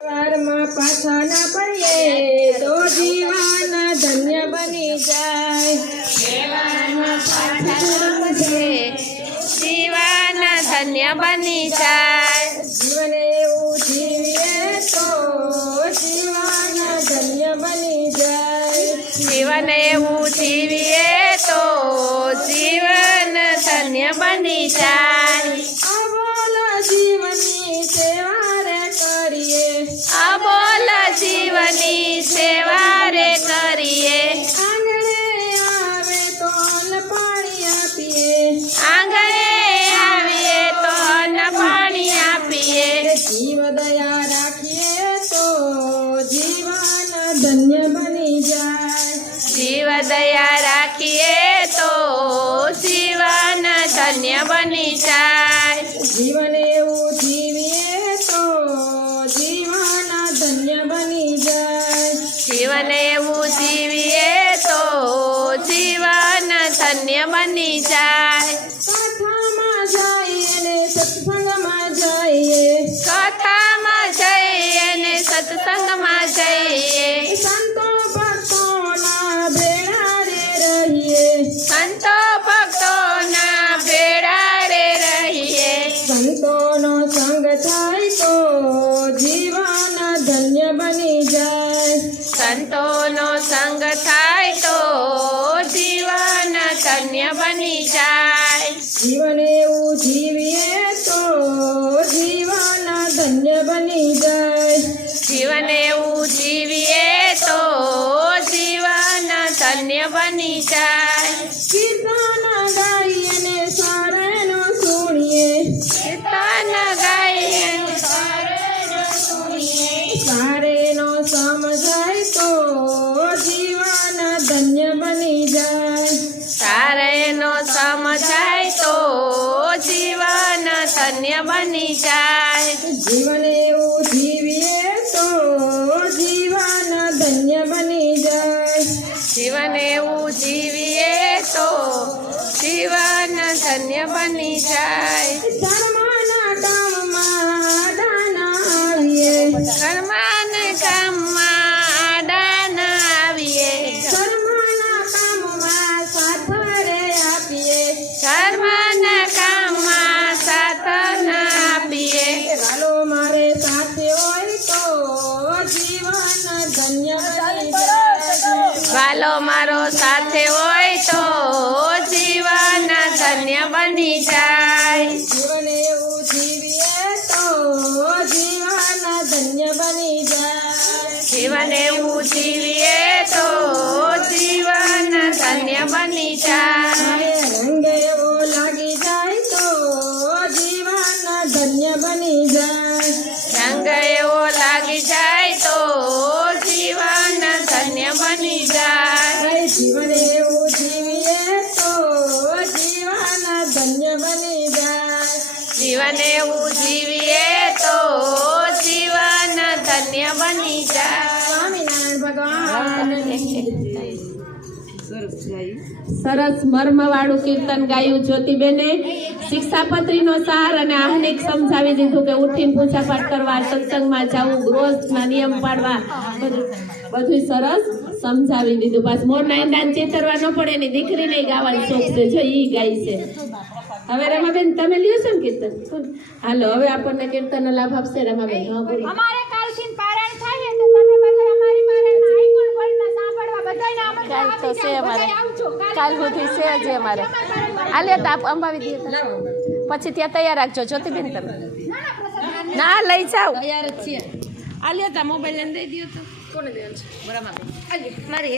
વારમાં પાછા ના પડીએ તો જીવન ધન્ય બની જાય. જીવન ધન્ય બની જાય. જીવન એવું જીવીએ તો જીવન ધન્ય બની જાય. જીવન એવું જીવીએ તો જીવન ધન્ય બની જાય. સંતો ભક્તોના ભેડા રે રહીએ. સંતોનો સંગ થાય તો જીવન ધન્ય બની જાય. સંતોનો સંગ થાય તો જીવન ધન્ય બની જાય. જીવન એવું જીવીએ ધન્ય બની જાય. જીવન એવું જીવીએ તો જીવન ધન્ય બની જાય. જીવન એવું જીવીએ તો જીવન ધન્ય બની જાય. સાથે હોય તો જીવન ધન્ય બની જાય. જીવન એવું જીવીએ તો જીવન ધન્ય બની જાય. જીવન એવું જીવીએ તો જીવન ધન્ય બની જાય. રંગ એવો જીવન હું જીવીએ તો જીવન ધન્ય બની જાય. સ્વામિનારાયણ સરસ મર્મવાળું કીર્તન ગાયું જ્યોતિબેને. શિક્ષાપત્રીનો સાર અને આહનિક સમજાવી દીધું કે ઉઠીને પૂજાપાઠ કરવા સત્સંગમાં જવું ગૃહસ્થના નિયમ પાડવા બધું સરસ સમજાવી દીધું. પાછું મોર નાઈંદાન ચેતરવા ન પડે એની દીકરીને ગાવાનો શોખ છે. જો ઈ ગાય છે. હવે રમાબેન તમે લ્યો છો ને કીર્તન? હાલો હવે આપણને કીર્તનનો લાભ આપશે રમાબેન. હા બોલો. અમારે કાલથી પારાયણ થાય તો તમે બધા અમારી પારાયણ આઈકોન ગોલ્ડના સાંભળવા? બધાયને આમંત્રણ કાલ તો છે. અમારે. કાલે સુધી છે જે અમારે. આ લે તો આપ અંબાવી દઈએ પછી ત્યાં તૈયાર રાખજો જ્યોતિબેન તમે. ના લઈ જાઓ. તૈયાર જ છીએ. આ લ્યો તા મોબાઈલ લઈને દઈ દો તો. કોને દેવાનું છે? બરાબર. મારી